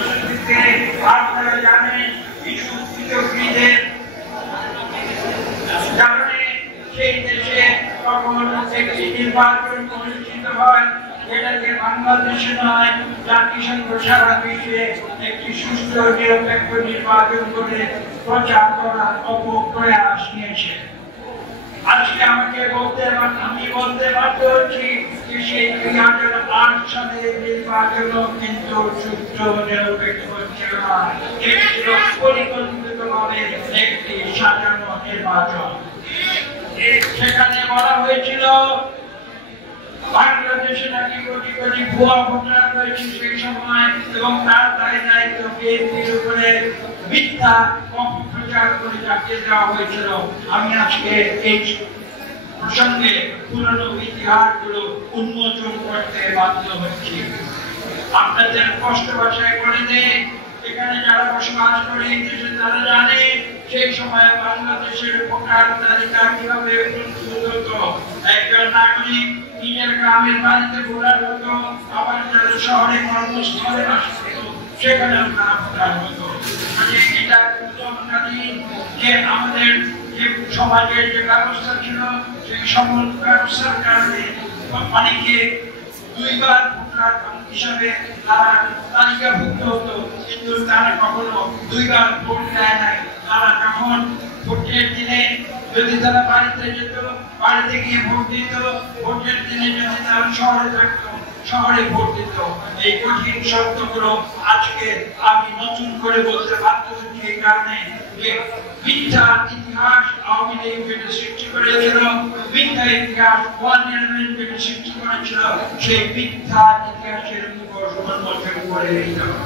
ফলশ্রুতিতে আপনারা জানেন কিছু কৃতজ্ঞদের কারণে সেই দেশে তখন একটি নির্বাচন অনুষ্ঠিত হয়, যেটাকে বাংলাদেশে নয় জাতিসংঘ সারা বিশ্বে একটি সুষ্ঠু নিরপেক্ষ নির্বাচন করে প্রচার করার অপপ্রয়াস নিয়েছে। আজকে আমি বলতে বাধ্য হচ্ছি যে সেই 2008 সালের নির্বাচন কিন্তু সুষ্ঠু নিরপেক্ষ ছিল না, এটি ছিল পরিকল্পিতভাবে একটি সাজানো নির্বাচন। সেখানে বলা হয়েছিল বাংলাদেশে নাকি কোটি কোটি ভুয়া ভোটার রয়েছে সেই সময়, এবং তার দায়িত্ব বিএনপির উপরে মিথ্যা অপপ্রচার করে চাপিয়ে দেওয়া হয়েছিল। আমি আজকে এই প্রসঙ্গে পুরনো ইতিহাসগুলো উন্মোচন করতে বাধ্য হচ্ছি। আপনাদের কষ্ট ভাষায় বলে দেয়, এখানে যারা বসবাস করে এই দেশে তারা জানে সেই সময় বাংলাদেশের ভোটার তালিকা কিভাবে প্রস্তুত হতো। একজন নাগরিক নিজের গ্রামের বাড়িতে ভোটার হতো, আবার যারা শহরে কর্মস্থলে আসতো সেখানে তারা ভোটার হতো। এটা চমৎকারী যে আমাদের যে সমাজের যে ব্যবস্থা ছিল সেই সমস্ত ব্যবস্থার কারণে অনেকে দুইবার ভোটার হিসাবে তারা তালিকাভুক্ত হতো, কিন্তু তারা কখনো দুইবার ভোট দেয় নাই। তারা যখন ভোটের দিনে যদি তারা বাড়িতে যেত, বাড়িতে গিয়ে ভোট দিত, ভোটের দিনে যদি তারা শহরে থাকতো শহরে ভোট দিত। এই কঠিন শব্দগুলো আজকে আমি নতুন করে বলতে বাধ্য হচ্ছি এই কারণে যে মিথ্যা ইতিহাস আওয়ামী লীগ যেটা সৃষ্টি করেছিল, মিথ্যা ইতিহাস যেটা সৃষ্টি করেছিল, সেই মিথ্যা ইতিহাসের উপর উন্মোচন করে দিতে হবে।